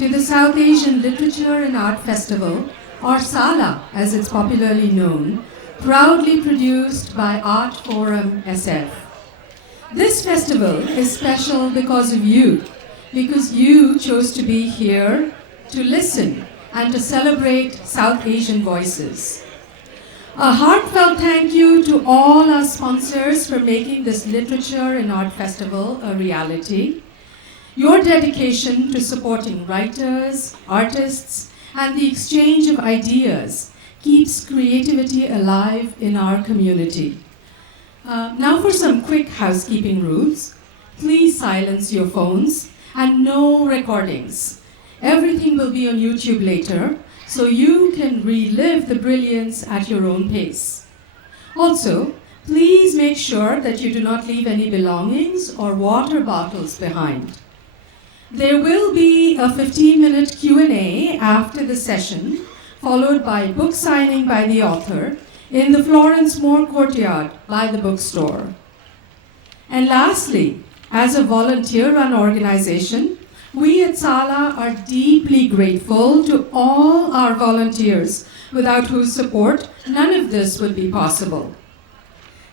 to the South Asian Literature and Art Festival, or SALA as it's popularly known, proudly produced by Art Forum SF. This festival is special because of you chose to be here to listen and to celebrate South Asian voices. A heartfelt thank you to all our sponsors for making this Literature and Art Festival a reality. Your dedication to supporting writers, artists, and the exchange of ideas keeps creativity alive in our community. Now for some quick housekeeping rules. Please silence your phones and no recordings. Everything will be on YouTube later, so you can relive the brilliance at your own pace. Also, please make sure that you do not leave any belongings or water bottles behind. There will be a 15-minute Q&A after the session, followed by book signing by the author in the Florence Moore courtyard by the bookstore. And lastly, as a volunteer-run organization, we at SALA are deeply grateful to all our volunteers, without whose support none of this would be possible.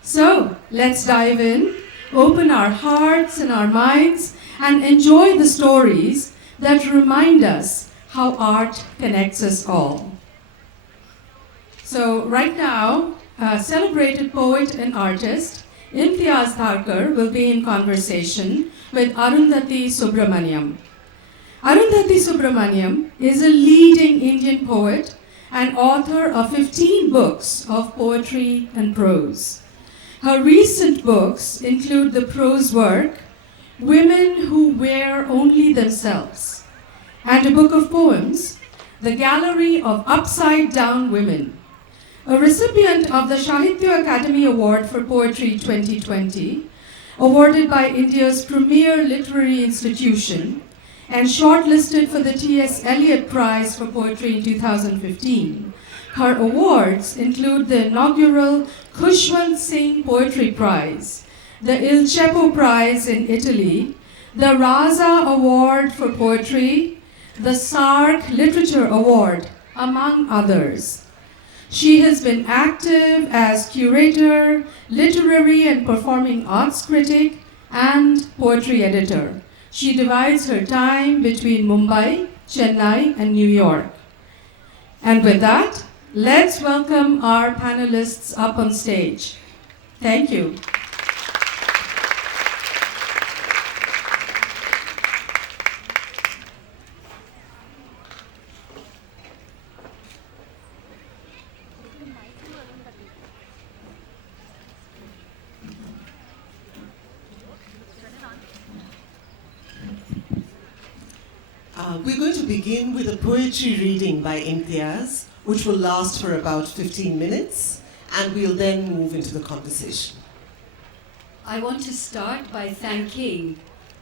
So let's dive in, open our hearts and our minds, and enjoy the stories that remind us how art connects us all. So right now, celebrated poet and artist Imtiaz Dharker will be in conversation with Arundhati Subramaniam. Arundhati Subramaniam is a leading Indian poet and author of 15 books of poetry and prose. Her recent books include the prose work Women Who Wear Only Themselves, and a book of poems, The Gallery of Upside Down Women. A recipient of the Sahitya Academy Award for Poetry 2020, awarded by India's premier literary institution, and shortlisted for the T.S. Eliot Prize for Poetry in 2015. Her awards include the inaugural Khushwant Singh Poetry Prize, the Il Ceppo Prize in Italy, the Raza Award for Poetry, the Sark Literature Award, among others. She has been active as curator, literary and performing arts critic, and poetry editor. She divides her time between Mumbai, Chennai, and New York. And with that, let's welcome our panelists up on stage. Thank you. We're going to begin with a poetry reading by Imtiaz, which will last for about 15 minutes, and we'll then move into the conversation. I want to start by thanking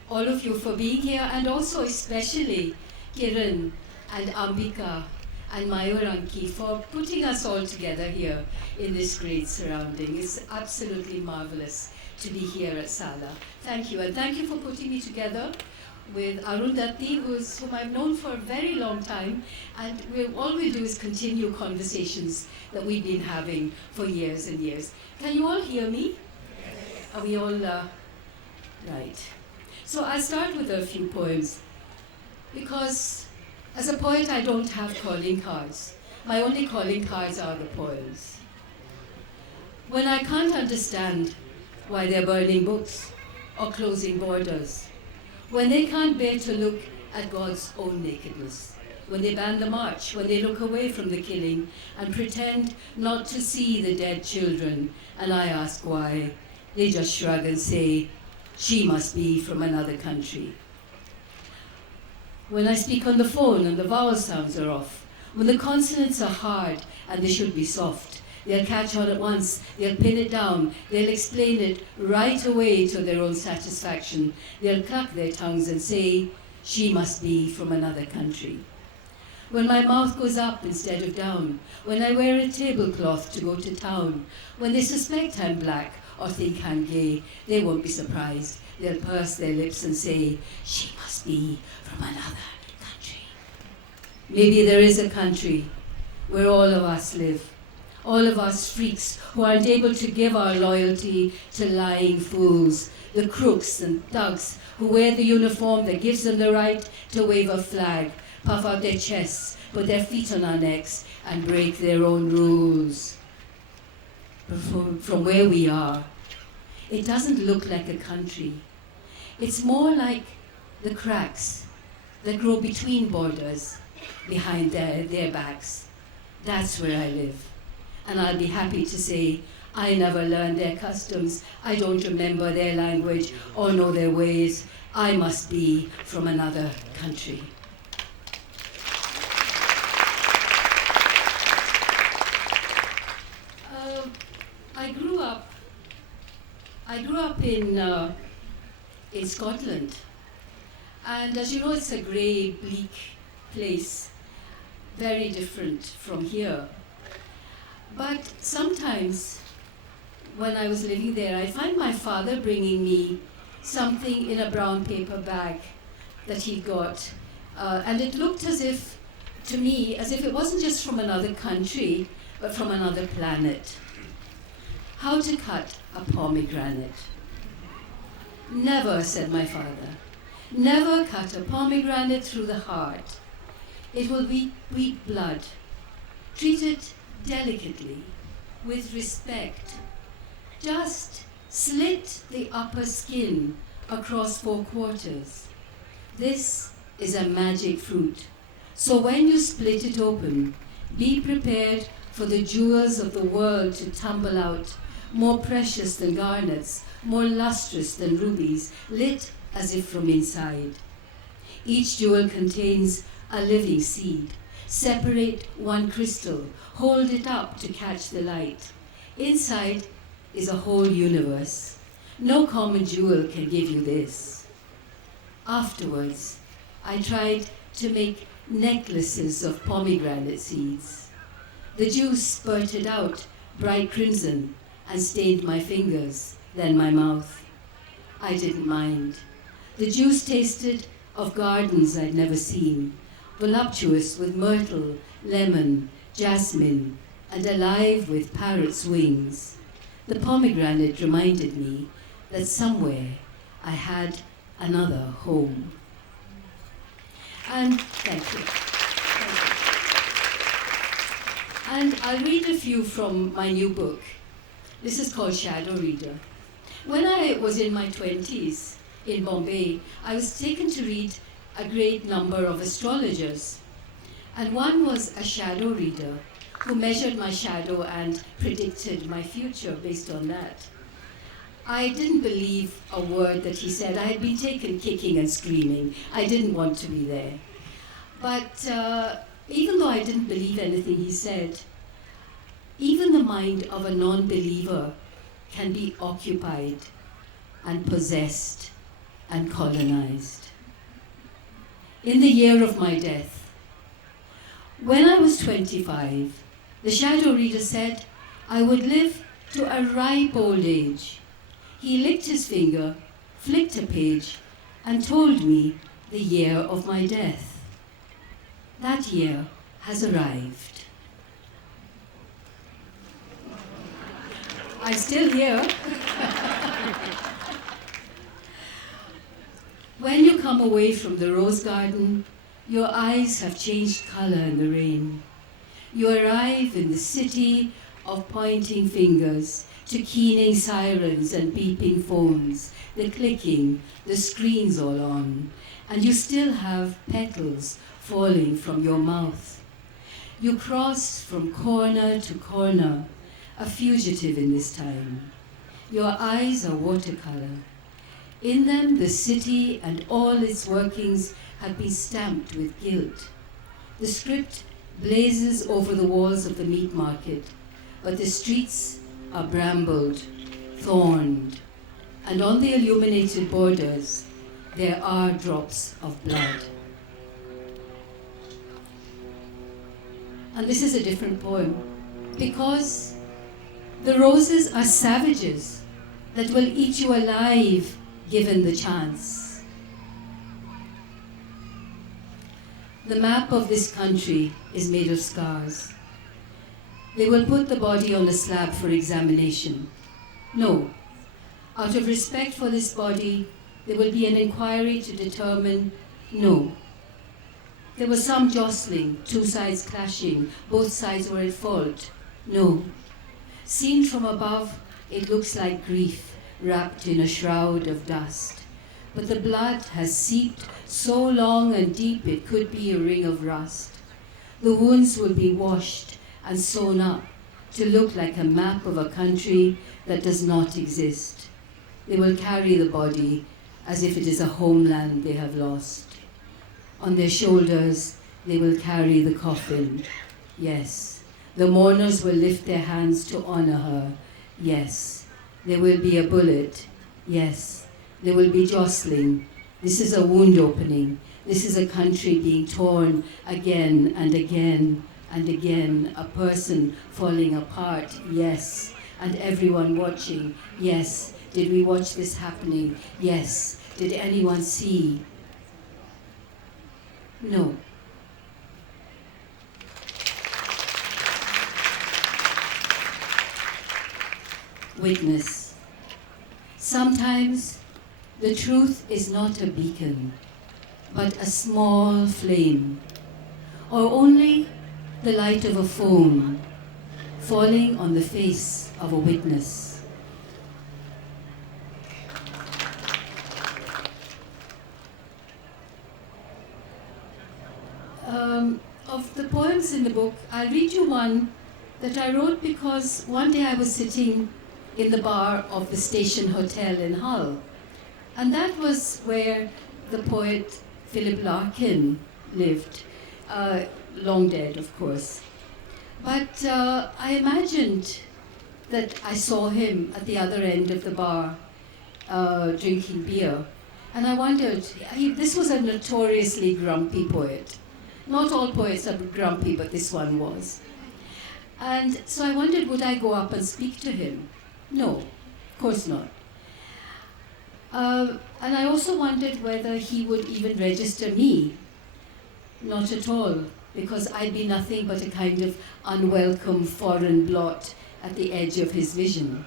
all of you for being here, and also especially Kiran and Ambika and Mayuranki for putting us all together here in this great surrounding. It's absolutely marvelous to be here at SALA. Thank you, and thank you for putting me together with Arundhati, whom I've known for a very long time, and all we do is continue conversations that we've been having for years and years. Can you all hear me? Are we all right? So I'll start with a few poems, because as a poet I don't have calling cards. My only calling cards are the poems. When I can't understand why they're burning books or closing borders, when they can't bear to look at God's own nakedness, when they ban the march, when they look away from the killing and pretend not to see the dead children, and I ask why, they just shrug and say, she must be from another country. When I speak on the phone and the vowel sounds are off, when the consonants are hard and they should be soft, they'll catch on at once, they'll pin it down, they'll explain it right away to their own satisfaction. They'll cluck their tongues and say, she must be from another country. When my mouth goes up instead of down, when I wear a tablecloth to go to town, when they suspect I'm black or think I'm gay, they won't be surprised. They'll purse their lips and say, she must be from another country. Maybe there is a country where all of us live. All of us freaks who aren't able to give our loyalty to lying fools, the crooks and thugs who wear the uniform that gives them the right to wave a flag, puff out their chests, put their feet on our necks, and break their own rules. But from where we are, it doesn't look like a country. It's more like the cracks that grow between borders, behind their backs. That's where I live. And I'll be happy to say I never learned their customs. I don't remember their language or know their ways. I must be from another country. I grew up in Scotland, and as you know, it's a grey, bleak place, very different from here. But sometimes, when I was living there, I find my father bringing me something in a brown paper bag that he got, and it looked as if, to me, as if it wasn't just from another country, but from another planet. How to cut a pomegranate. Never, said my father, never cut a pomegranate through the heart. It will weep blood. Treat it delicately, with respect. Just slit the upper skin across 4 quarters. This is a magic fruit. So when you split it open, be prepared for the jewels of the world to tumble out, more precious than garnets, more lustrous than rubies, lit as if from inside. Each jewel contains a living seed. Separate one crystal, hold it up to catch the light. Inside is a whole universe. No common jewel can give you this. Afterwards, I tried to make necklaces of pomegranate seeds. The juice spurted out bright crimson and stained my fingers, then my mouth. I didn't mind. The juice tasted of gardens I'd never seen, voluptuous with myrtle, lemon, jasmine, and alive with parrot's wings. The pomegranate reminded me that somewhere I had another home. And thank you. And I'll read a few from my new book. This is called Shadow Reader. When I was in my 20s in Bombay, I was taken to read a great number of astrologers. And one was a shadow reader who measured my shadow and predicted my future based on that. I didn't believe a word that he said. I had been taken kicking and screaming. I didn't want to be there. But even though I didn't believe anything he said, even the mind of a non-believer can be occupied and possessed and colonized. In the year of my death, when I was 25, the shadow reader said I would live to a ripe old age. He licked his finger, flicked a page, and told me the year of my death. That year has arrived. I'm still here. When you come away from the rose garden, your eyes have changed color in the rain. You arrive in the city of pointing fingers to keening sirens and beeping phones, the clicking, the screens all on, and you still have petals falling from your mouth. You cross from corner to corner, a fugitive in this time. Your eyes are watercolor. In them, the city and all its workings have been stamped with guilt. The script blazes over the walls of the meat market, but the streets are brambled, thorned, and on the illuminated borders, there are drops of blood. And this is a different poem, because the roses are savages that will eat you alive given the chance. The map of this country is made of scars. They will put the body on a slab for examination. No. Out of respect for this body, there will be an inquiry to determine no. There was some jostling, two sides clashing, both sides were at fault. No. Seen from above, it looks like grief wrapped in a shroud of dust. But the blood has seeped so long and deep it could be a ring of rust. The wounds will be washed and sewn up to look like a map of a country that does not exist. They will carry the body as if it is a homeland they have lost. On their shoulders, they will carry the coffin. Yes, the mourners will lift their hands to honor her. Yes, there will be a bullet. Yes, there will be jostling. This is a wound opening. This is a country being torn again and again and again. A person falling apart. Yes, and everyone watching. Yes, did we watch this happening? Yes, did anyone see? No. Witness. Sometimes the truth is not a beacon, but a small flame, or only the light of a phone falling on the face of a witness. Of the poems in the book, I'll read you one that I wrote because one day I was sitting in the bar of the Station Hotel in Hull. And that was where the poet Philip Larkin lived, long dead, of course. But I imagined that I saw him at the other end of the bar drinking beer. And I wondered, this was a notoriously grumpy poet. Not all poets are grumpy, but this one was. And so I wondered, would I go up and speak to him? No, of course not. And I also wondered whether he would even register me. Not at all, because I'd be nothing but a kind of unwelcome foreign blot at the edge of his vision.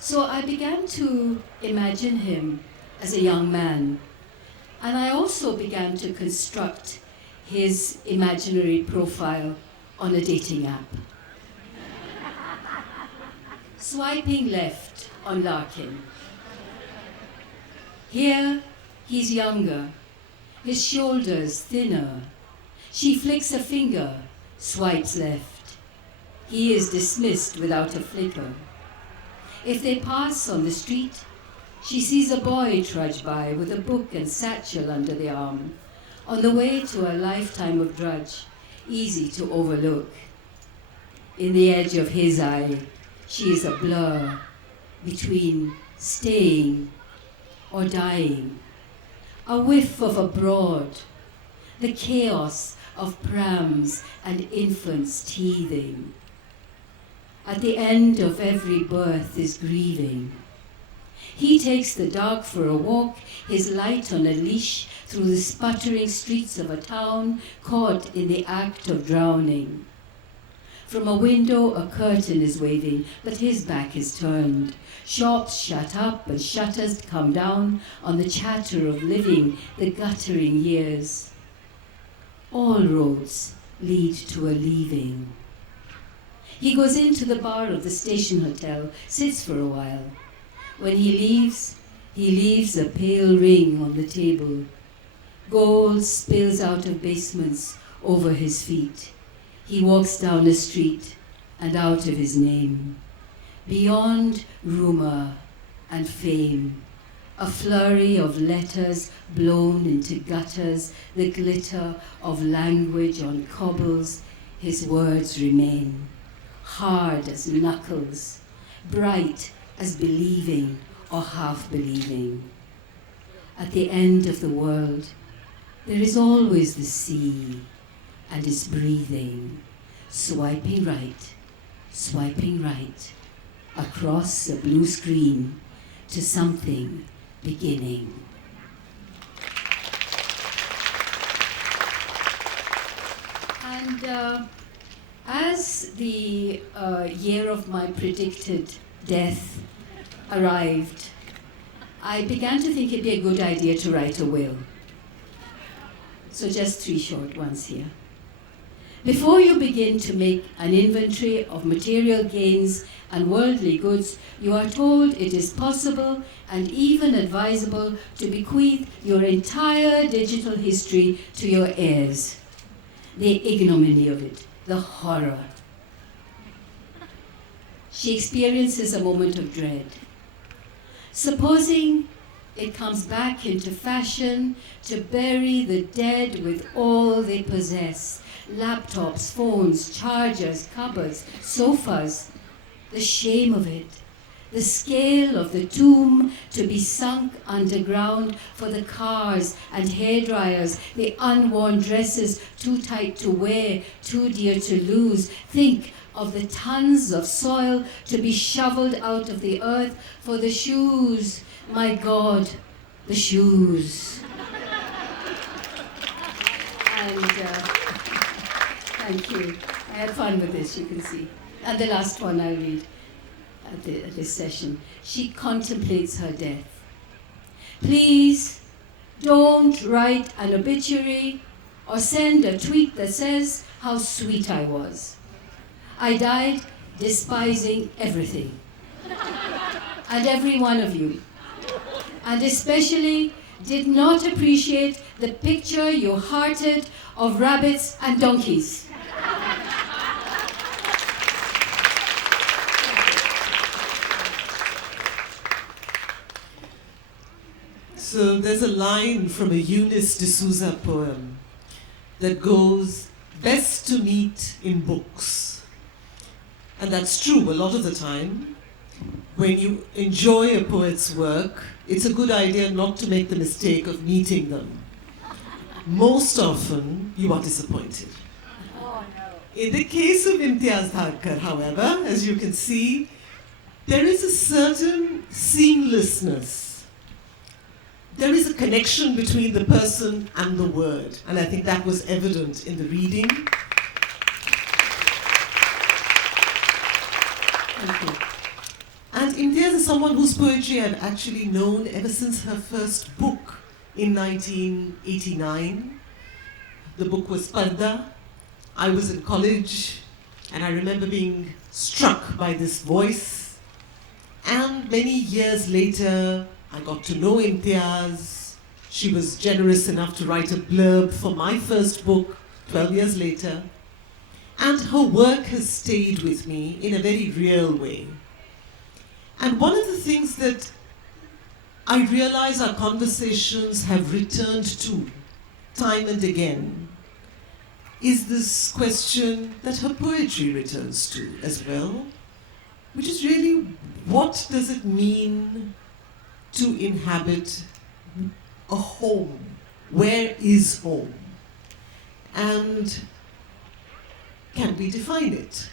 So I began to imagine him as a young man. And I also began to construct his imaginary profile on a dating app. Swiping left on Larkin. Here, he's younger, his shoulders thinner. She flicks a finger, swipes left. He is dismissed without a flicker. If they pass on the street, she sees a boy trudge by with a book and satchel under the arm, on the way to a lifetime of drudge, easy to overlook. In the edge of his eye, she is a blur between staying or dying, a whiff of abroad, the chaos of prams and infants teething. At the end of every birth is grieving. He takes the dog for a walk, his light on a leash, through the sputtering streets of a town caught in the act of drowning. From a window a curtain is waving, but his back is turned. Shops shut up and shutters come down on the chatter of living, the guttering years. All roads lead to a leaving. He goes into the bar of the Station Hotel, sits for a while. When he leaves a pale ring on the table. Gold spills out of basements over his feet. He walks down a street and out of his name. Beyond rumor and fame, a flurry of letters blown into gutters, the glitter of language on cobbles, his words remain. Hard as knuckles, bright as believing or half believing. At the end of the world, there is always the sea and its breathing, swiping right, across a blue screen to something beginning. And as the year of my predicted death arrived, I began to think it'd be a good idea to write a will. So just 3 short ones here. Before you begin to make an inventory of material gains and worldly goods, you are told it is possible and even advisable to bequeath your entire digital history to your heirs. The ignominy of it, the horror. She experiences a moment of dread. Supposing it comes back into fashion to bury the dead with all they possess, laptops, phones, chargers, cupboards, sofas, the shame of it, the scale of the tomb to be sunk underground for the cars and hairdryers, the unworn dresses too tight to wear, too dear to lose. Think of the tons of soil to be shoveled out of the earth for the shoes. My God, the shoes. And thank you. I had fun with this, you can see. And the last one I'll read at this session. She contemplates her death. Please don't write an obituary or send a tweet that says how sweet I was. I died despising everything and every one of you, and especially did not appreciate the picture you hearted of rabbits and donkeys. So there's a line from a Eunice D'Souza poem that goes, best to meet in books. And that's true a lot of the time. When you enjoy a poet's work, it's a good idea not to make the mistake of meeting them. Most often, you are disappointed. Oh, no. In the case of Imtiaz Dharker, however, as you can see, there is a certain seamlessness. There is a connection between the person and the word, and I think that was evident in the reading. Thank you. And Imtiaz is someone whose poetry I've actually known ever since her first book in 1989. The book was Parda. I was in college, and I remember being struck by this voice. And many years later, I got to know Imtiaz. She was generous enough to write a blurb for my first book 12 years later. And her work has stayed with me in a very real way. And one of the things that I realize our conversations have returned to time and again is this question that her poetry returns to as well, which is really, what does it mean to inhabit a home? Where is home? And can we define it?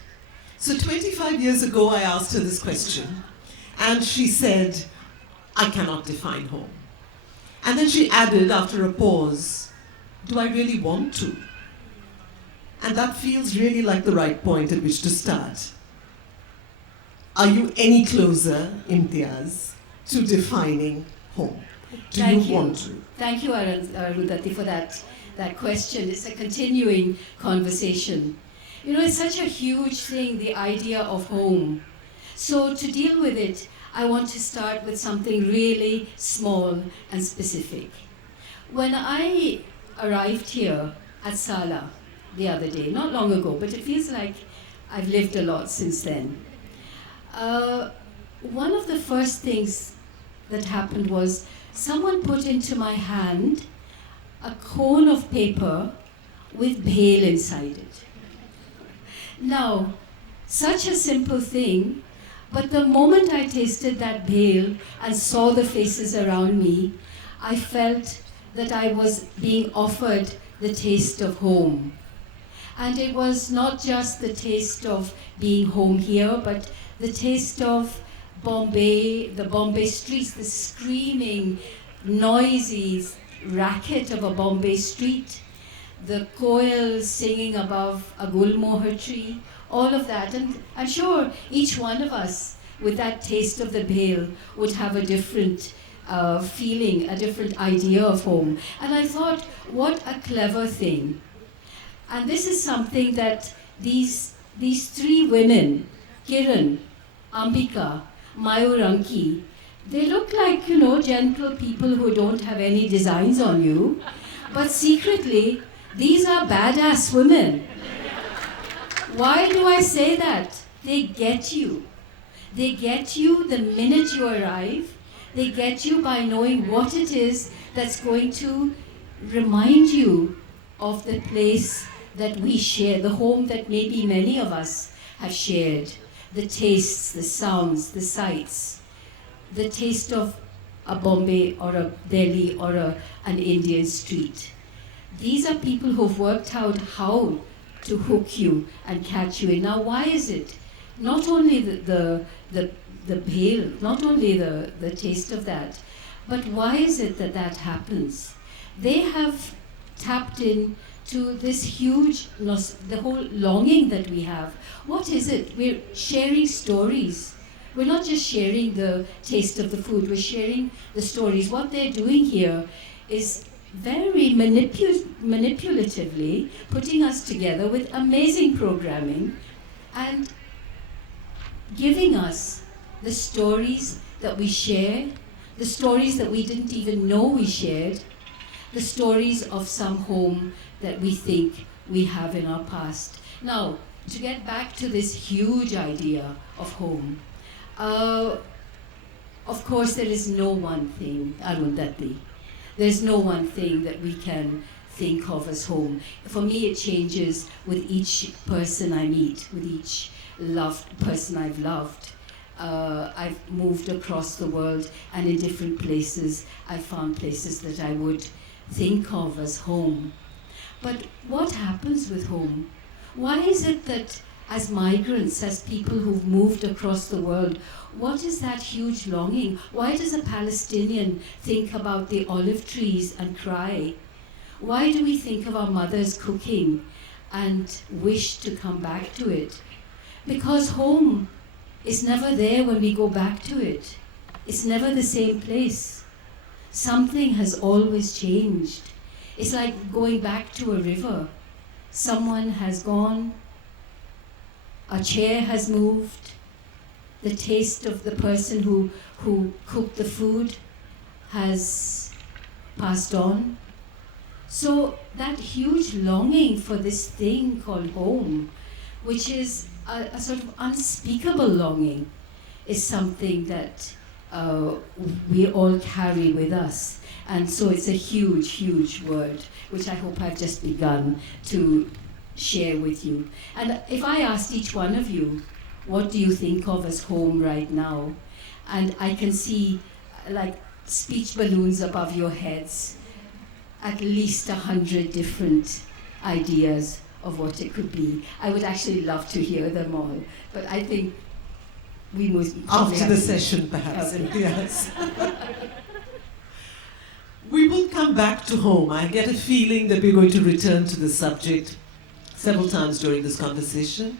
So 25 years ago, I asked her this question, and she said, I cannot define home. And then she added, after a pause, do I really want to? And that feels really like the right point at which to start. Are you any closer, Imtiaz, to defining home? Do Thank you want to? Thank you, Arundhati, for that question. It's a continuing conversation. You know, it's such a huge thing, the idea of home. So to deal with it, I want to start with something really small and specific. When I arrived here at SALA the other day, not long ago, but it feels like I've lived a lot since then. One of the first things that happened was someone put into my hand a cone of paper with bhel inside it. Now, such a simple thing, but the moment I tasted that bhel and saw the faces around me, I felt that I was being offered the taste of home. And it was not just the taste of being home here, but the taste of Bombay, the Bombay streets, the screaming, noisy racket of a Bombay street, the koel singing above a gulmohar tree, all of that. And I'm sure each one of us, with that taste of the bhel, would have a different feeling, a different idea of home. And I thought, what a clever thing. And this is something that these three women, Kiran, Ambika, Mayuranki, they look like, gentle people who don't have any designs on you. But secretly, these are badass women. Why do I say that? They get you. They get you the minute you arrive. They get you by knowing what it is that's going to remind you of the place that we share, the home that maybe many of us have shared, the tastes, the sounds, the sights, the taste of a Bombay or a Delhi or an Indian street. These are people who've worked out how to hook you and catch you in. Now, why is it? Not only the bhel, not only the taste of that, but why is it that that happens? They have tapped in to this huge, the whole longing that we have. What is it? We're sharing stories. We're not just sharing the taste of the food, we're sharing the stories. What they're doing here is very manipulatively putting us together with amazing programming and giving us the stories that we share, the stories that we didn't even know we shared, the stories of some home that we think we have in our past. Now, to get back to this huge idea of home, of course there is no one thing, Arundhati, there's no one thing that we can think of as home. For me it changes with each person I meet, with each loved person I've loved. I've moved across the world, and in different places I've found places that I would think of as home. But what happens with home? Why is it that as migrants, as people who've moved across the world, what is that huge longing? Why does a Palestinian think about the olive trees and cry? Why do we think of our mothers cooking and wish to come back to it? Because home is never there when we go back to it. It's never the same place. Something has always changed. It's like going back to a river. Someone has gone, a chair has moved, the taste of the person who cooked the food has passed on. So that huge longing for this thing called home, which is a sort of unspeakable longing, is something that we all carry with us. And so it's a huge, huge word, which I hope I've just begun to share with you. And if I asked each one of you, what do you think of as home right now? And I can see like speech balloons above your heads, at least 100 different ideas of what it could be. I would actually love to hear them all, but I think we must after the session, perhaps. Yes. We will come back to home. I get a feeling that we're going to return to the subject several times during this conversation.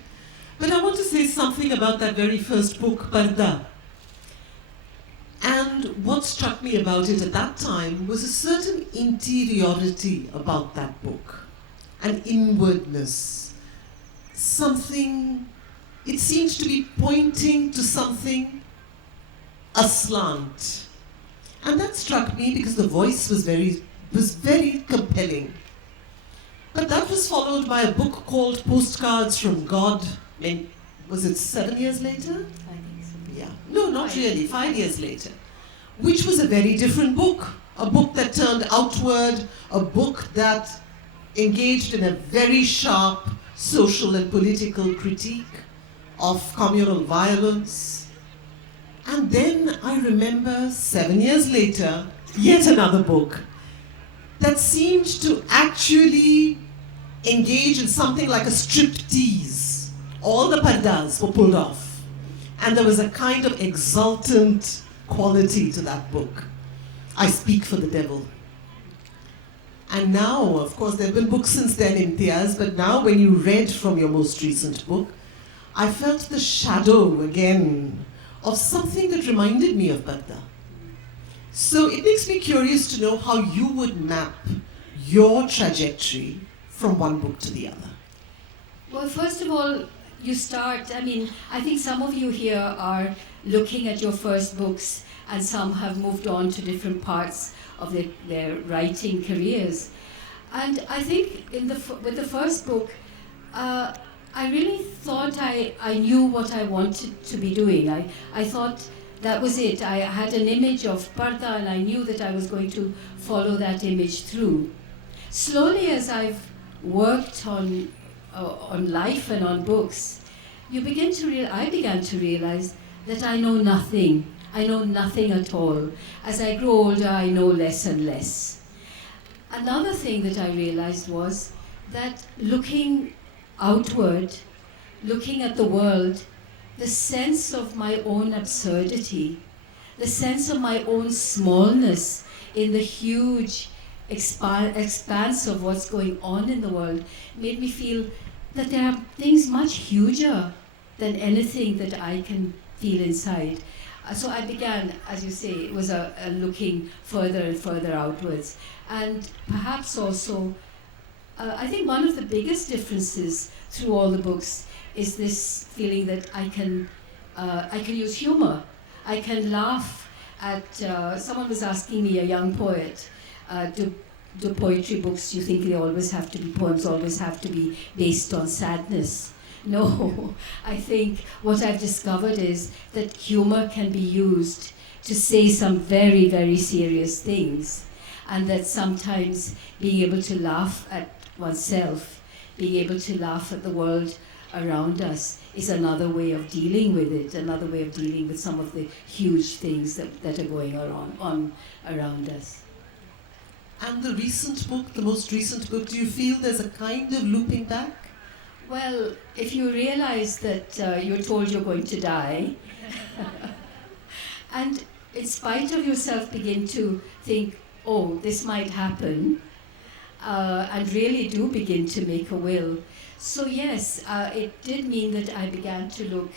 But I want to say something about that very first book, Parda. And what struck me about it at that time was a certain interiority about that book, an inwardness, something, it seems to be pointing to something aslant. And that struck me because the voice was very compelling. But that was followed by a book called Postcards from God. Was it 7 years later? I think so. Yeah. No, not really. 5 years later. Which was a very different book. A book that turned outward. A book that engaged in a very sharp social and political critique of communal violence. And then I remember 7 years later, yet another book that seemed to actually engage in something like a striptease. All the pardas were pulled off. And there was a kind of exultant quality to that book. I Speak for the Devil. And now, of course, there have been books since then, Imtiaz, but now when you read from your most recent book, I felt the shadow again of something that reminded me of Padda. So it makes me curious to know how you would map your trajectory from one book to the other. Well, first of all, you start, I think some of you here are looking at your first books and some have moved on to different parts of their writing careers. And I think with the first book, I really thought I knew what I wanted to be doing. I thought that was it. I had an image of Parda and I knew that I was going to follow that image through. Slowly as I've worked on life and on books, I began to realize that I know nothing. I know nothing at all. As I grow older, I know less and less. Another thing that I realized was that looking outward, looking at the world, the sense of my own absurdity, the sense of my own smallness in the huge expanse of what's going on in the world made me feel that there are things much huger than anything that I can feel inside. So I began, as you say, it was a looking further and further outwards. And perhaps also, I think one of the biggest differences through all the books is this feeling that I can use humor. I can laugh at, someone was asking me, a young poet, do poetry books, you think poems always have to be based on sadness? No, I think what I've discovered is that humor can be used to say some very, very serious things, and that sometimes being able to laugh at oneself, being able to laugh at the world around us is another way of dealing with it, another way of dealing with some of the huge things that are going on around us. And the most recent book, do you feel there's a kind of looping back? Well, if you realize that you're told you're going to die, and in spite of yourself begin to think, oh, this might happen, and really do begin to make a will. So yes, it did mean that I began to look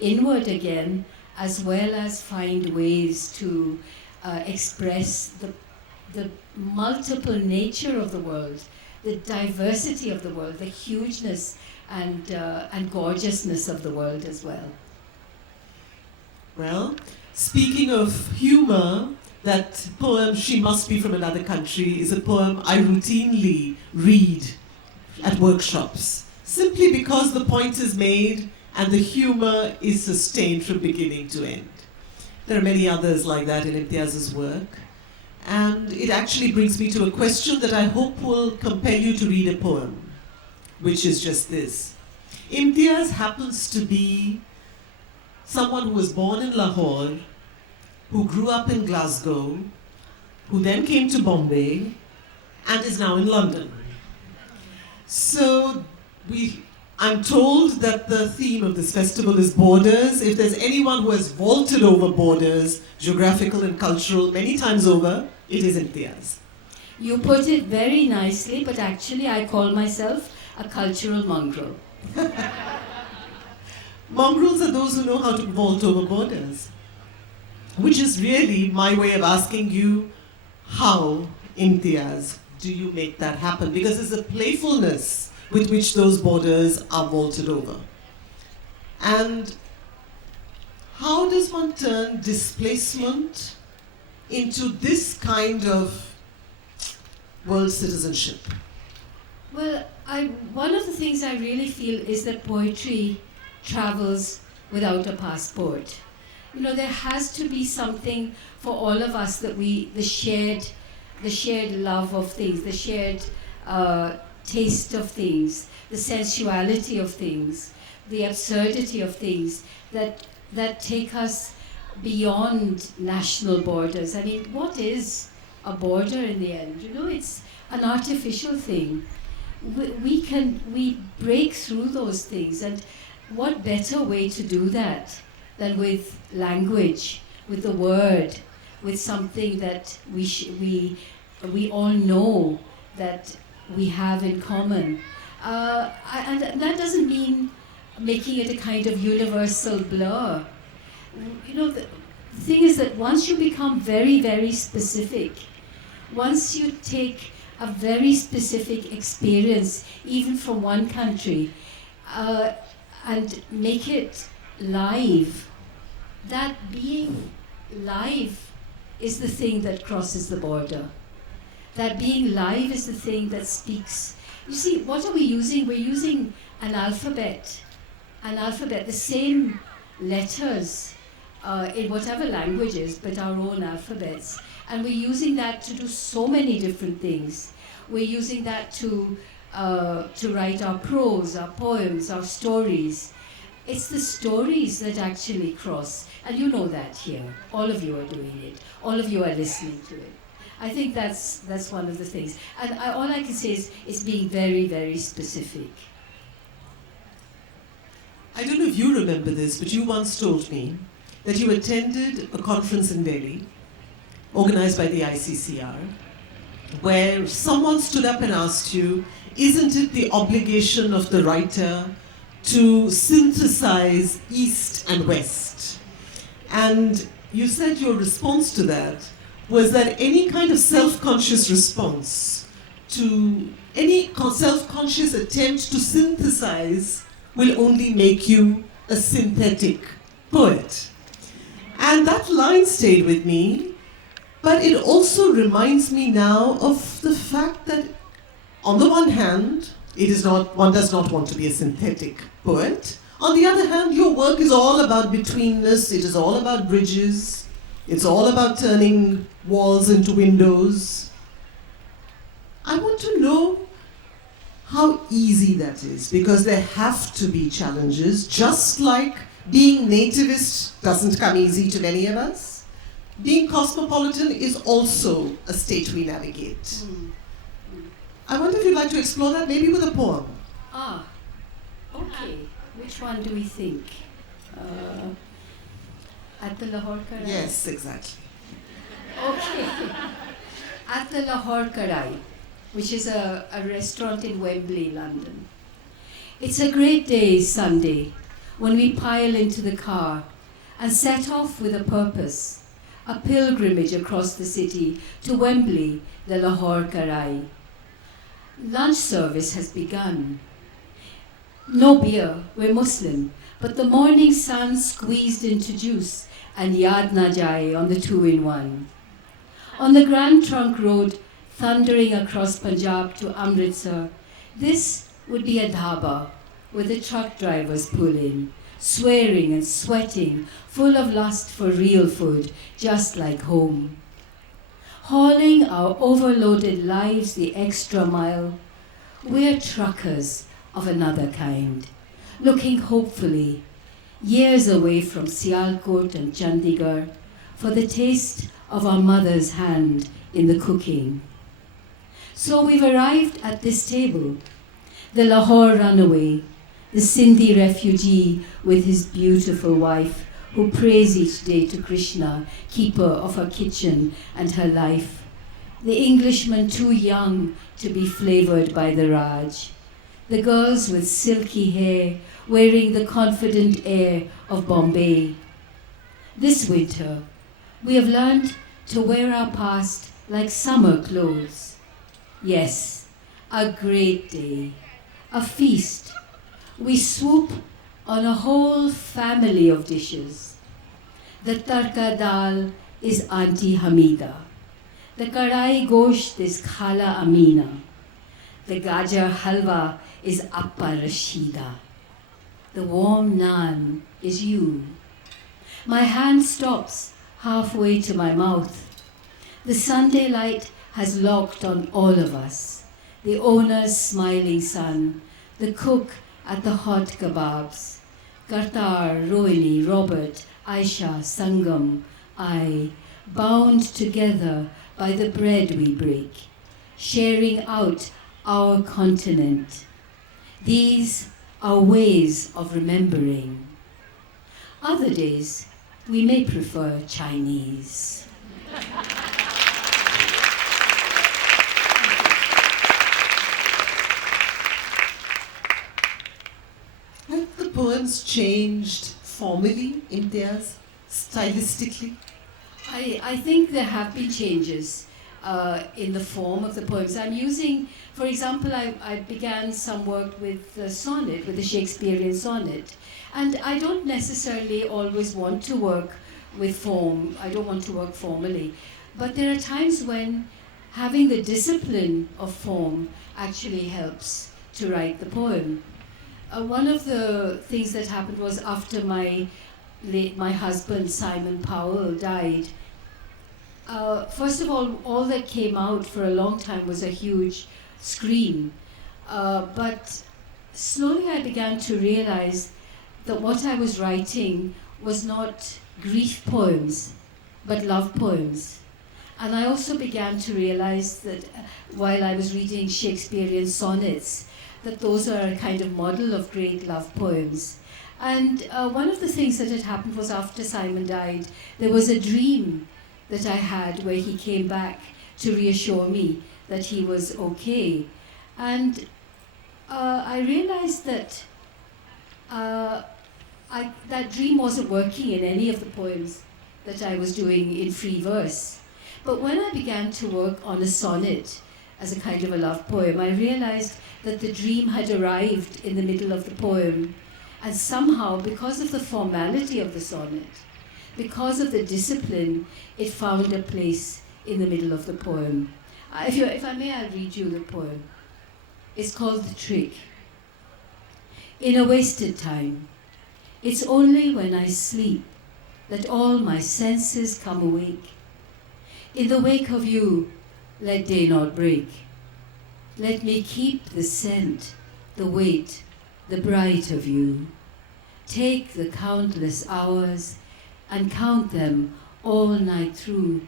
inward again, as well as find ways to express the multiple nature of the world, the diversity of the world, the hugeness and gorgeousness of the world as well. Well, speaking of humor, that poem, She Must Be From Another Country, is a poem I routinely read at workshops, simply because the point is made and the humor is sustained from beginning to end. There are many others like that in Imtiaz's work. And it actually brings me to a question that I hope will compel you to read a poem, which is just this. Imtiaz happens to be someone who was born in Lahore, who grew up in Glasgow, who then came to Bombay, and is now in London. So I'm told that the theme of this festival is borders. If there's anyone who has vaulted over borders, geographical and cultural, many times over, it is Imtiaz. You put it very nicely, but actually I call myself a cultural mongrel. Mongrels are those who know how to vault over borders, which is really my way of asking you, how, Imtiaz, do you make that happen? Because there's a playfulness with which those borders are vaulted over. And how does one turn displacement into this kind of world citizenship? Well, one of the things I really feel is that poetry travels without a passport. You know, there has to be something for all of us that the shared love of things, the shared taste of things, the sensuality of things, the absurdity of things that take us beyond national borders. I mean, what is a border in the end? You know, it's an artificial thing. We break through those things, and what better way to do that than with language, with the word, with something that we all know that we have in common. And that doesn't mean making it a kind of universal blur. You know, the thing is that once you become very, very specific, once you take a very specific experience, even from one country, and make it live, that being live is the thing that crosses the border. That being live is the thing that speaks. You see, what are we using? We're using an alphabet, the same letters in whatever languages, but our own alphabets. And we're using that to do so many different things. We're using that to write our prose, our poems, our stories. It's the stories that actually cross. And you know that here. All of you are doing it. All of you are listening to it. I think that's one of the things. And all I can say is it's being very, very specific. I don't know if you remember this, but you once told me that you attended a conference in Delhi, organized by the ICCR, where someone stood up and asked you, isn't it the obligation of the writer to synthesize East and West? And you said your response to that was that any kind of self-conscious response to any self-conscious attempt to synthesize will only make you a synthetic poet. And that line stayed with me, but it also reminds me now of the fact that on the one hand, one does not want to be a synthetic poet. On the other hand, your work is all about betweenness, it is all about bridges, it's all about turning walls into windows. I want to know how easy that is, because there have to be challenges, just like being nativist doesn't come easy to many of us. Being cosmopolitan is also a state we navigate. I wonder if you'd like to explore that, maybe with a poem. Okay. Which one do we think? At the Lahore Karai? Yes, exactly. Okay. At the Lahore Karai, which is a restaurant in Wembley, London. It's a great day, Sunday, when we pile into the car and set off with a purpose, a pilgrimage across the city to Wembley, the Lahore Karai. Lunch service has begun. No beer, we're Muslim, but the morning sun squeezed into juice and Yad Na Jaye on the 2-in-1. On the Grand Trunk Road, thundering across Punjab to Amritsar, this would be a dhaba where the truck drivers pull in, swearing and sweating, full of lust for real food, just like home. Hauling our overloaded lives the extra mile, we're truckers of another kind, looking hopefully years away from Sialkot and Chandigarh for the taste of our mother's hand in the cooking. So we've arrived at this table, the Lahore runaway, the Sindhi refugee with his beautiful wife, who prays each day to Krishna, keeper of her kitchen and her life, the Englishman too young to be flavored by the Raj, the girls with silky hair wearing the confident air of Bombay. This winter, we have learned to wear our past like summer clothes. Yes, a great day, a feast. We swoop on a whole family of dishes. The tarka dal is Auntie Hamida. The karai gosht is Khala Amina. The gajar halwa is Appa Rashida. The warm naan is you. My hand stops halfway to my mouth. The Sunday light has locked on all of us. The owner's smiling son, the cook at the hot kebabs, Kartar, Rohini, Robert, Aisha, Sangam, I, bound together by the bread we break, sharing out our continent. These are ways of remembering. Other days, we may prefer Chinese. poems changed formally, Imtiaz, stylistically? I think there have been changes in the form of the poems. I'm using, for example, I began some work with the sonnet, with the Shakespearean sonnet. And I don't necessarily always want to work with form. I don't want to work formally. But there are times when having the discipline of form actually helps to write the poem. One of the things that happened was after my husband, Simon Powell, died. First of all that came out for a long time was a huge scream. But slowly I began to realize that what I was writing was not grief poems, but love poems. And I also began to realize that while I was reading Shakespearean sonnets, that those are a kind of model of great love poems. And one of the things that had happened was after Simon died, there was a dream that I had where he came back to reassure me that he was okay. And I realized that that dream wasn't working in any of the poems that I was doing in free verse. But when I began to work on a sonnet as a kind of a love poem, I realized that the dream had arrived in the middle of the poem, and somehow, because of the formality of the sonnet, because of the discipline, it found a place in the middle of the poem. If I may, I'll read you the poem. It's called The Trick. In a wasted time, it's only when I sleep that all my senses come awake. In the wake of you, let day not break. Let me keep the scent, the weight, the bright of you. Take the countless hours and count them all night through,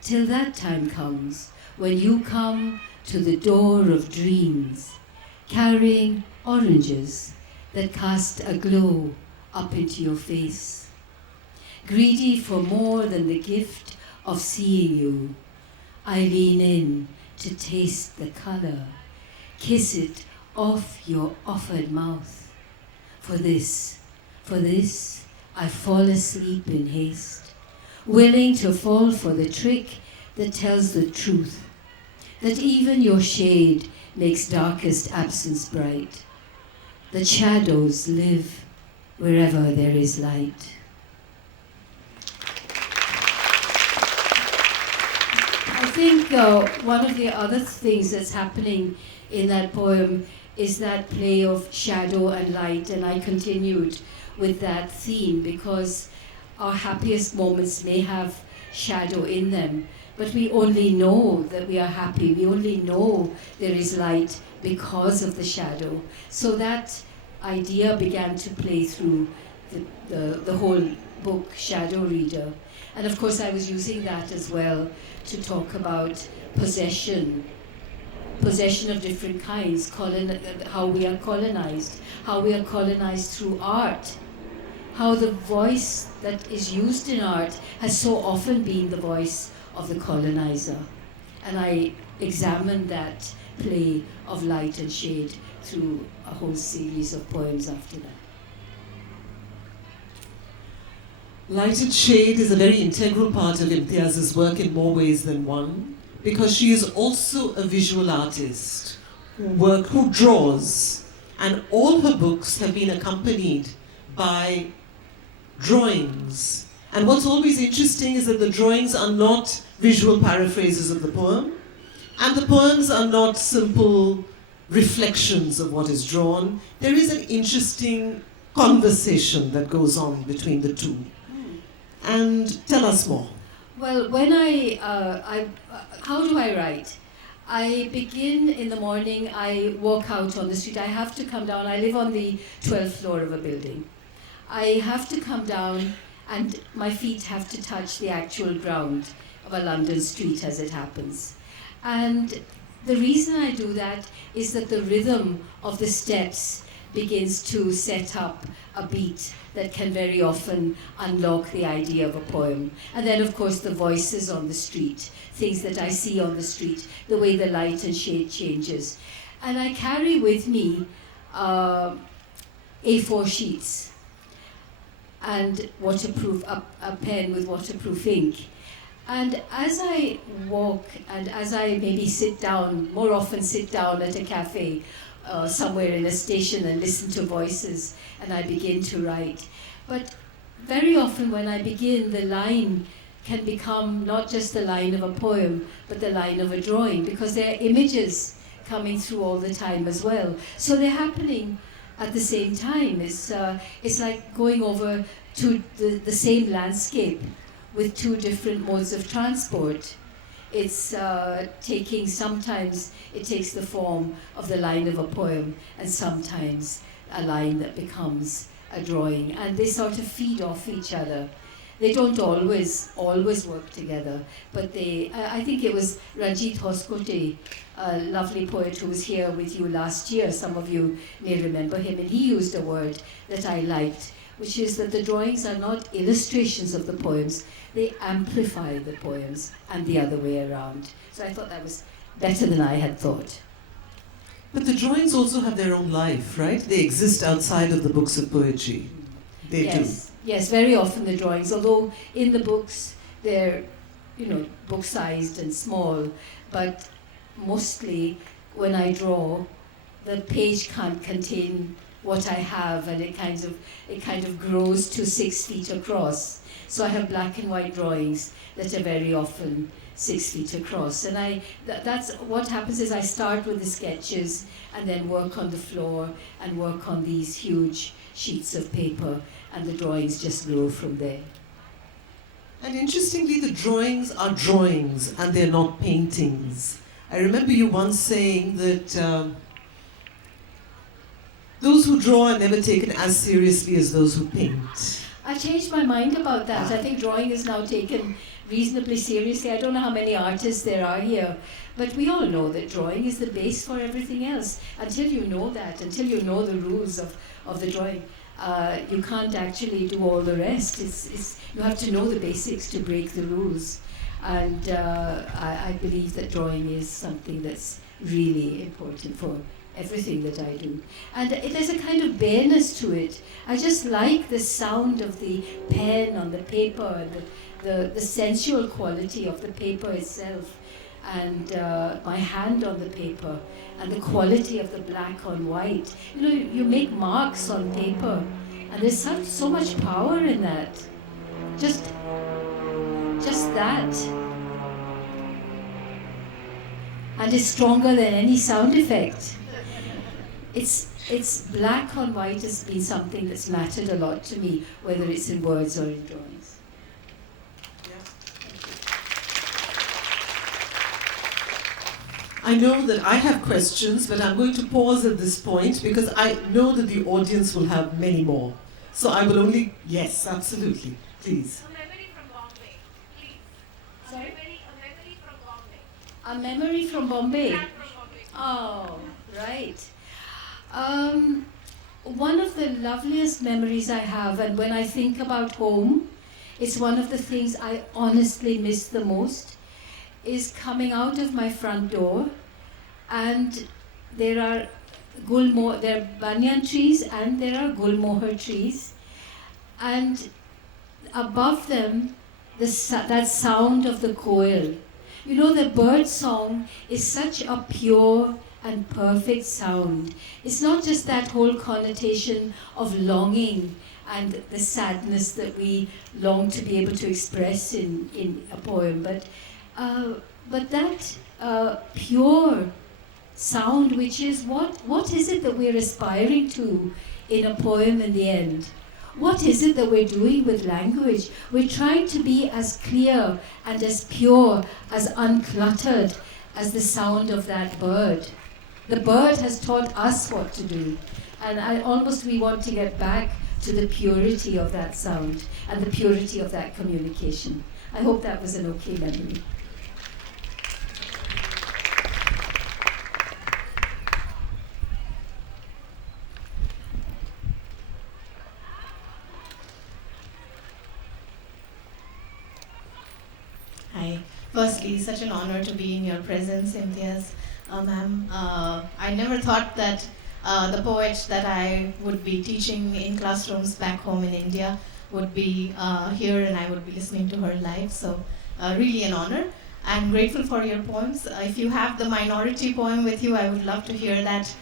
till that time comes when you come to the door of dreams, carrying oranges that cast a glow up into your face. Greedy for more than the gift of seeing you, I lean in to taste the color, kiss it off your offered mouth. For this, I fall asleep in haste, willing to fall for the trick that tells the truth, that even your shade makes darkest absence bright, that shadows live wherever there is light. I think one of the other things that's happening in that poem is that play of shadow and light, and I continued with that theme because our happiest moments may have shadow in them, but we only know that we are happy, we only know there is light because of the shadow. So that idea began to play through the whole book, Shadow Reader. And of course I was using that as well to talk about possession of different kinds, how we are colonized through art, how the voice that is used in art has so often been the voice of the colonizer. And I examined that play of light and shade through a whole series of poems after that. Light and shade is a very integral part of Imtiaz's work in more ways than one, because she is also a visual artist who draws, and all her books have been accompanied by drawings. And what's always interesting is that the drawings are not visual paraphrases of the poem, and the poems are not simple reflections of what is drawn. There is an interesting conversation that goes on between the two. And tell us more. Well, when how do I write? I begin in the morning, I walk out on the street. I have to come down. I live on the 12th floor of a building. I have to come down and my feet have to touch the actual ground of a London street as it happens. And the reason I do that is that the rhythm of the steps begins to set up a beat that can very often unlock the idea of a poem. And then, of course, the voices on the street, things that I see on the street, the way the light and shade changes. And I carry with me A4 sheets and waterproof, a pen with waterproof ink. And as I walk and as I maybe sit down, more often sit down at a cafe somewhere in a station and listen to voices, and I begin to write. But very often when I begin, the line can become not just the line of a poem, but the line of a drawing, because there are images coming through all the time as well. So they're happening at the same time. It's like going over to the same landscape with two different modes of transport. It's taking, sometimes it takes the form of the line of a poem, and sometimes a line that becomes a drawing, and they sort of feed off each other. They don't always work together, but I think it was Ranjit Hoskote, a lovely poet who was here with you last year, some of you may remember him, and he used a word that I liked, which is that the drawings are not illustrations of the poems, they amplify the poems, and the other way around. So I thought that was better than I had thought. But the drawings also have their own life, right? They exist outside of the books of poetry. They do. Yes, very often the drawings, although in the books they're, book-sized and small, but mostly when I draw, the page can't contain what I have, and it kind of grows to 6 feet across. So I have black and white drawings that are very often 6 feet across, and that's what happens is I start with the sketches and then work on the floor and work on these huge sheets of paper, and the drawings just grow from there. And interestingly, the drawings are drawings and they're not paintings. I remember you once saying that those who draw are never taken as seriously as those who paint. I changed my mind about that. I think drawing is now taken reasonably seriously. I don't know how many artists there are here, but we all know that drawing is the base for everything else. Until you know that, until you know the rules of the drawing, you can't actually do all the rest. You have to know the basics to break the rules. And I believe that drawing is something that's really important for everything that I do. And there's a kind of bareness to it. I just like the sound of the pen on the paper, the sensual quality of the paper itself, and my hand on the paper, and the quality of the black on white. You make marks on paper, and there's so much power in that. Just that. And it's stronger than any sound effect. It's black on white has been something that's mattered a lot to me, whether it's in words or in drawings. I know that I have questions, but I'm going to pause at this point because I know that the audience will have many more. So I will only, yes, absolutely, please. A memory from Bombay, please. Sorry? A memory from Bombay. A memory from Bombay. From Bombay. Oh, right. One of the loveliest memories I have, and when I think about home, it's one of the things I honestly miss the most, is coming out of my front door, and there are banyan trees and there are gulmohar trees, and above them that sound of the koel. The bird song is such a pure and perfect sound. It's not just that whole connotation of longing and the sadness that we long to be able to express in a poem, but that pure sound, which is what is it that we're aspiring to in a poem in the end? What is it that we're doing with language? We're trying to be as clear and as pure, as uncluttered as the sound of that bird. The bird has taught us what to do, and we want to get back to the purity of that sound and the purity of that communication. I hope that was an okay memory. Hi. Firstly, such an honor to be in your presence, Imtiaz, ma'am. I never thought that The poet that I would be teaching in classrooms back home in India would be here, and I would be listening to her live. So really an honor. I'm grateful for your poems. If you have the minority poem with you, I would love to hear that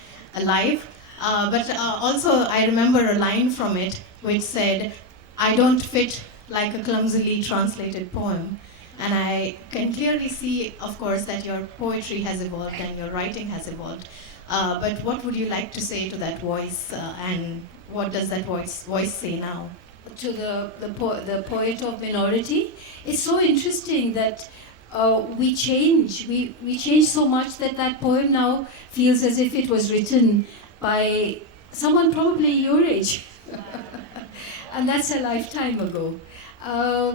live. But also, I remember a line from it which said, "I don't fit like a clumsily translated poem." And I can clearly see, of course, that your poetry has evolved and your writing has evolved. But what would you like to say to that voice, and what does that voice say now? To the poet of minority, it's so interesting that we change. We change so much that that poem now feels as if it was written by someone probably your age. And that's a lifetime ago. A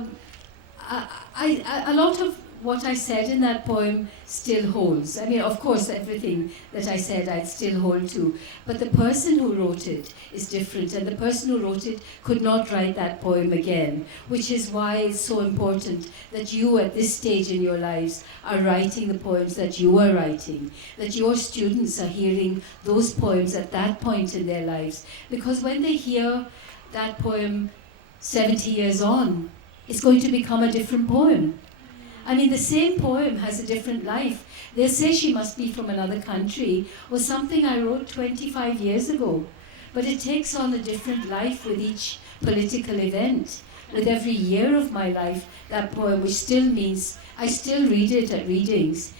lot of what I said in that poem still holds. I mean, of course, everything that I said I'd still hold to. But the person who wrote it is different, and the person who wrote it could not write that poem again, which is why it's so important that you, at this stage in your lives, are writing the poems that you are writing, that your students are hearing those poems at that point in their lives. Because when they hear that poem 70 years on, it's going to become a different poem. I mean, the same poem has a different life. They'll say she must be from another country, or something I wrote 25 years ago. But it takes on a different life with each political event. With every year of my life, that poem, which still means I still read it at readings,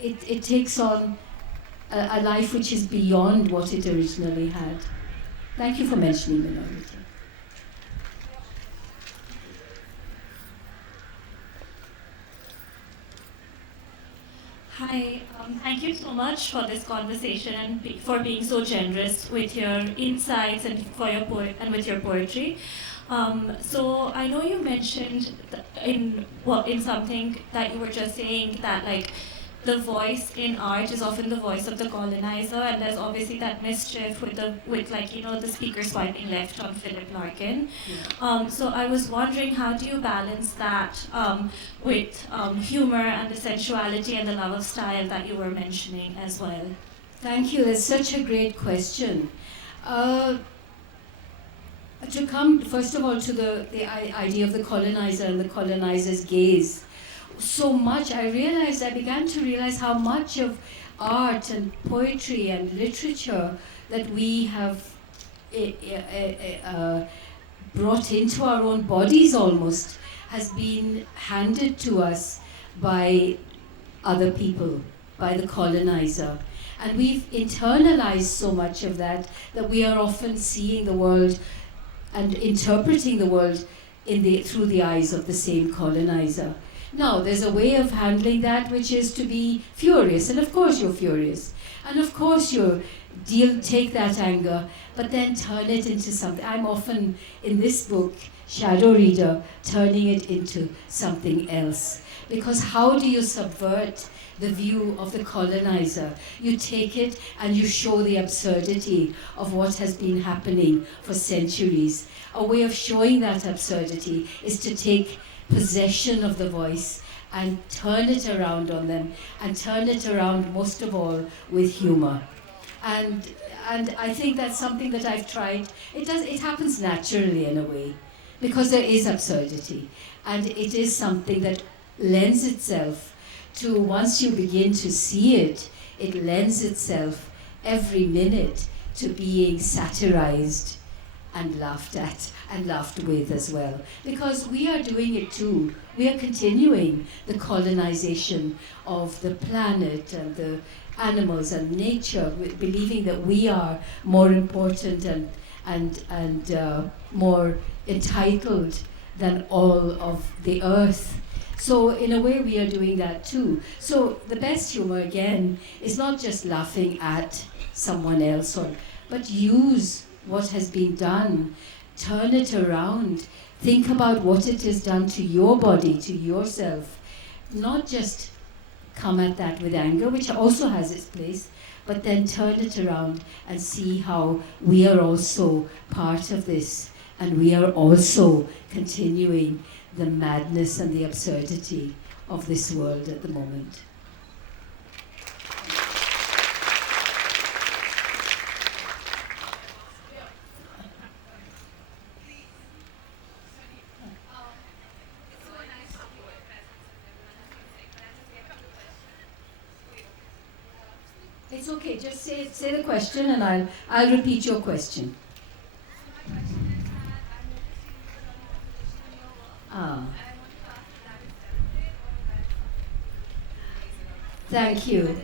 it takes on a life which is beyond what it originally had. Thank you for mentioning minority. Hi, thank you so much for this conversation and for being so generous with your insights and for your with your poetry. So I know you mentioned in something that you were just saying that like the voice in art is often the voice of the colonizer, and there's obviously that mischief with the speaker swiping left on Philip Larkin. Yeah. So I was wondering, how do you balance that with humor and the sensuality and the love of style that you were mentioning as well? Thank you. That's such a great question. To come, first of all, to the idea of the colonizer and the colonizer's gaze, I began to realize how much of art and poetry and literature that we have brought into our own bodies almost has been handed to us by other people, by the colonizer. And we've internalized so much of that we are often seeing the world and interpreting the world through the eyes of the same colonizer. Now, there's a way of handling that which is to be furious, and of course you're furious. And of course take that anger, but then turn it into something. I'm often, in this book, Shadow Reader, turning it into something else. Because how do you subvert the view of the colonizer? You take it and you show the absurdity of what has been happening for centuries. A way of showing that absurdity is to take possession of the voice and turn it around on them, and turn it around most of all with humor. And I think that's something that I've tried. It happens naturally in a way, because there is absurdity, and it is something that lends itself to, once you begin to see it, it lends itself every minute to being satirized and laughed at and laughed with as well. Because we are doing it too. We are continuing the colonization of the planet and the animals and nature, believing that we are more important and more entitled than all of the earth. So in a way we are doing that too. So the best humor, again, is not just laughing at someone else, but use what has been done, turn it around, think about what it has done to your body, to yourself. Not just come at that with anger, which also has its place, but then turn it around and see how we are also part of this, and we are also continuing the madness and the absurdity of this world at the moment. It's okay. Just say the question, and I'll repeat your question. Ah. Thank you.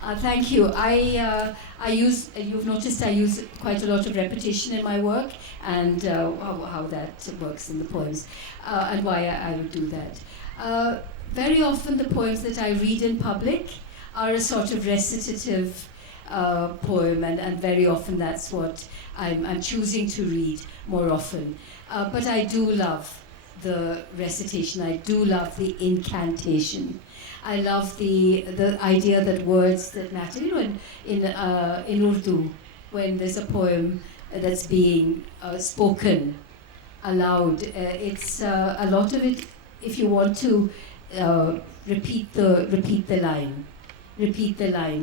Thank you. I use, you've noticed I use quite a lot of repetition in my work, and how that works in the poems, and why I would do that. Very often the poems that I read in public are a sort of recitative poem, and very often that's what I'm choosing to read more often. But I do love the recitation. I do love the incantation. I love the idea that words that matter. You know, in Urdu, when there's a poem that's being spoken aloud, it's a lot of it. If you want to repeat the line.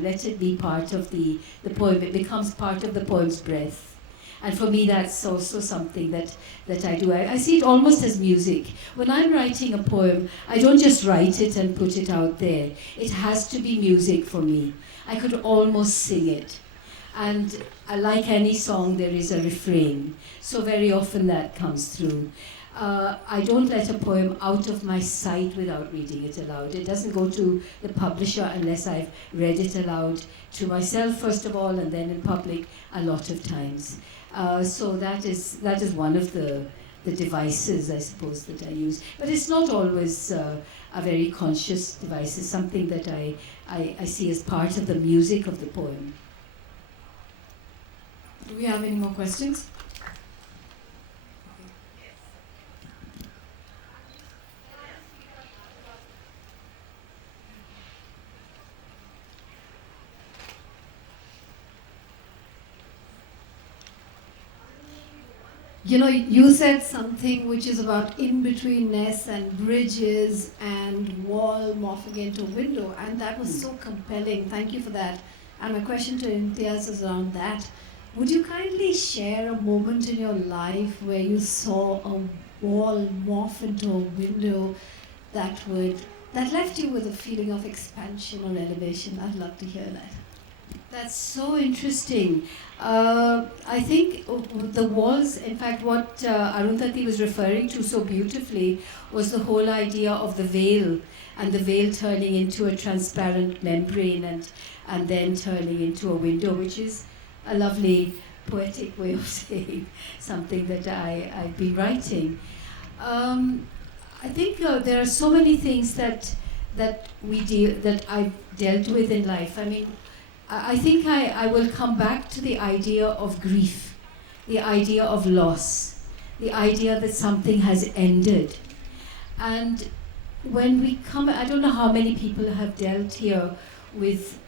Let it be part of the poem. It becomes part of the poem's breath. And for me, that's also something that I do. I see it almost as music. When I'm writing a poem, I don't just write it and put it out there. It has to be music for me. I could almost sing it. And like any song, there is a refrain. So very often that comes through. I don't let a poem out of my sight without reading it aloud. It doesn't go to the publisher unless I've read it aloud to myself, first of all, and then in public a lot of times. So that is one of the devices, I suppose, that I use. But it's not always a very conscious device. It's something that I see as part of the music of the poem. Do we have any more questions? You know, you said something which is about in-betweenness and bridges and wall morphing into window, and that was so compelling. Thank you for that. And my question to Imtiaz is around that. Would you kindly share a moment in your life where you saw a wall morph into a window that left you with a feeling of expansion or elevation? I'd love to hear that. That's so interesting. I think the walls, in fact, what Arundhati was referring to so beautifully was the whole idea of the veil, and the veil turning into a transparent membrane and then turning into a window, which is a lovely poetic way of saying something that I've been writing. I think there are so many things that I've dealt with in life. I mean, I think I will come back to the idea of grief, the idea of loss, the idea that something has ended. And when we come, I don't know how many people have dealt here with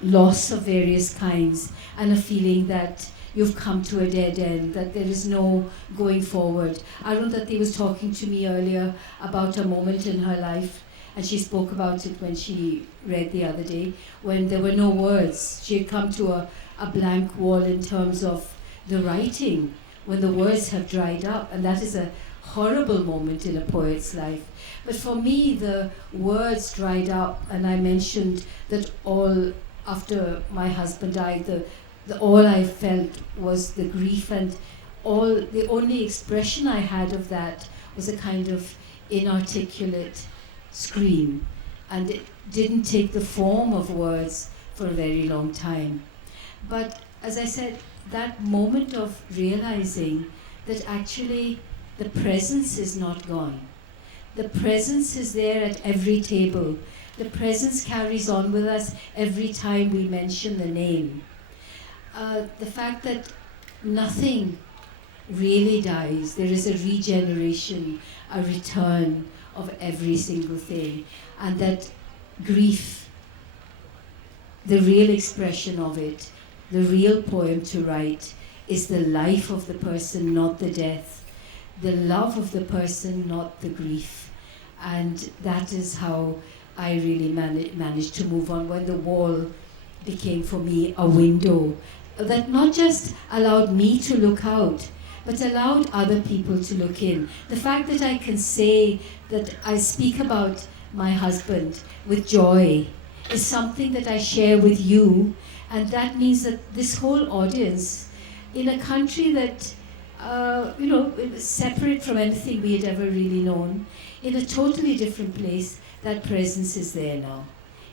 loss of various kinds and a feeling that you've come to a dead end, that there is no going forward. Arundhati was talking to me earlier about a moment in her life, and she spoke about it when she read the other day, when there were no words. She had come to a blank wall in terms of the writing, when the words have dried up, and that is a horrible moment in a poet's life. But for me, the words dried up, and I mentioned that all after my husband died, all I felt was the grief, and the only expression I had of that was a kind of inarticulate scream, and it didn't take the form of words for a very long time. But as I said, that moment of realizing that actually the presence is not gone. The presence is there at every table. The presence carries on with us every time we mention the name. The fact that nothing really dies. There is a regeneration, a return of every single thing. And that grief, the real expression of it, the real poem to write, is the life of the person, not the death. The love of the person, not the grief. And that is how I really managed to move on, when the wall became for me a window that not just allowed me to look out, but allowed other people to look in. The fact that I can say that I speak about my husband with joy is something that I share with you, and that means that this whole audience, in a country that, it was separate from anything we had ever really known, in a totally different place, that presence is there now.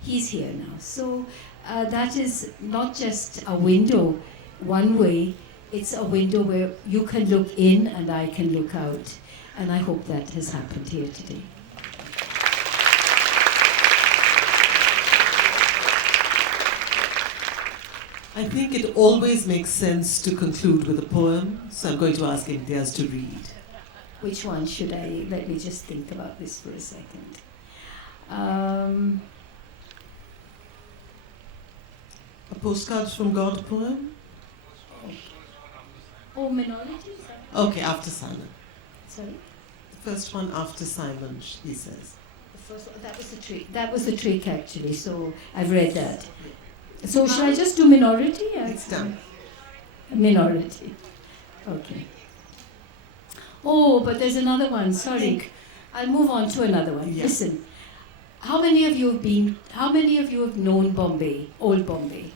He's here now. So that is not just a window one way, it's a window where you can look in and I can look out. And I hope that has happened here today. I think it always makes sense to conclude with a poem, so I'm going to ask Imtiaz to read. Which one should I? Let me just think about this for a second. A Postcard from God poem? Oh, minorities? Okay, after Simon. Sorry? The first one after Simon, he says. The first one, that was the trick. That was the trick, actually, so I've read that. So should I just do minority? It's done. Minority. Okay. Oh, but there's another one, sorry. I'll move on to another one. Yeah. Listen, how many of you have known Bombay, old Bombay?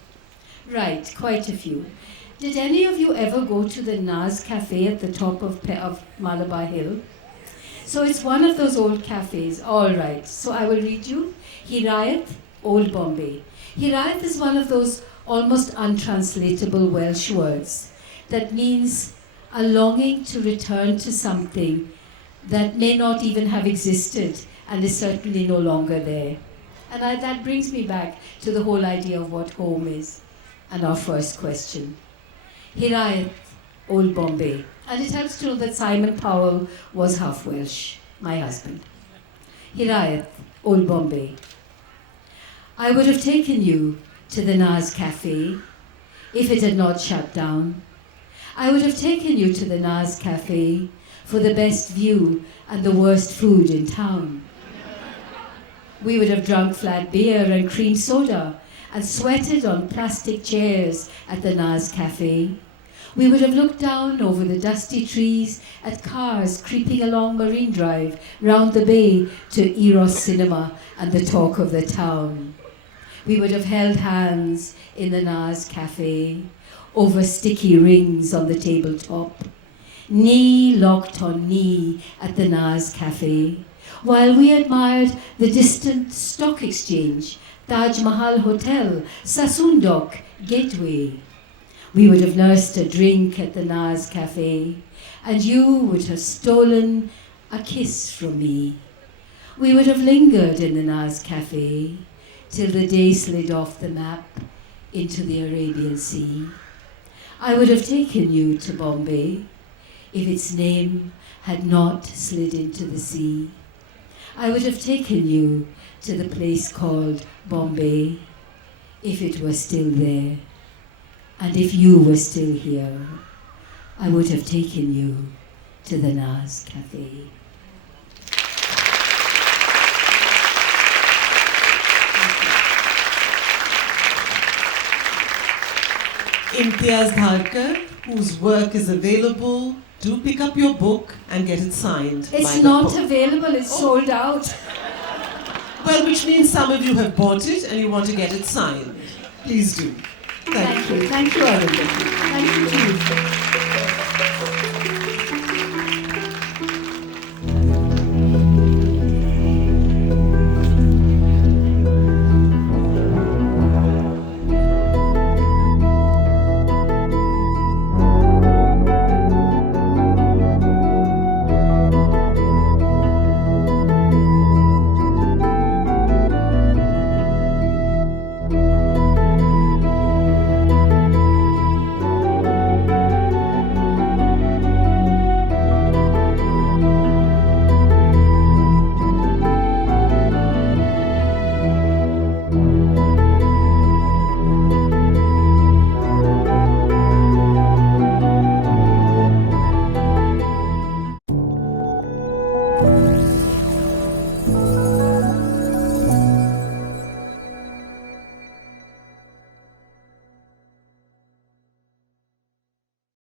Right, quite a few. Did any of you ever go to the Naz Cafe at the top of Malabar Hill? So it's one of those old cafes. All right, so I will read you. Hirayat, Old Bombay. Hirayat is one of those almost untranslatable Welsh words that means a longing to return to something that may not even have existed and is certainly no longer there. And that brings me back to the whole idea of what home is and our first question. Hirayat, Old Bombay. And it helps to know that Simon Powell was half Welsh, my husband. Hirayat, Old Bombay. I would have taken you to the Naz Cafe if it had not shut down. I would have taken you to the Naz Cafe for the best view and the worst food in town. We would have drunk flat beer and cream soda and sweated on plastic chairs at the Naz Cafe. We would have looked down over the dusty trees at cars creeping along Marine Drive, round the bay to Eros Cinema and the talk of the town. We would have held hands in the Naz Cafe, over sticky rings on the tabletop, knee locked on knee at the Naz Cafe, while we admired the distant stock exchange, Taj Mahal Hotel, Sassoon-Dock, Gateway. We would have nursed a drink at the Naz Cafe, and you would have stolen a kiss from me. We would have lingered in the Naz Cafe till the day slid off the map into the Arabian Sea. I would have taken you to Bombay if its name had not slid into the sea. I would have taken you to the place called Bombay if it were still there. And if you were still here, I would have taken you to the Naz Cafe. Imtiaz Dharker, whose work is available. Do pick up your book and get it signed. It's not available, it's sold out. Well, which means some of you have bought it and you want to get it signed. Please do. Thank you. Thank you, Arundhati. Thank you to you.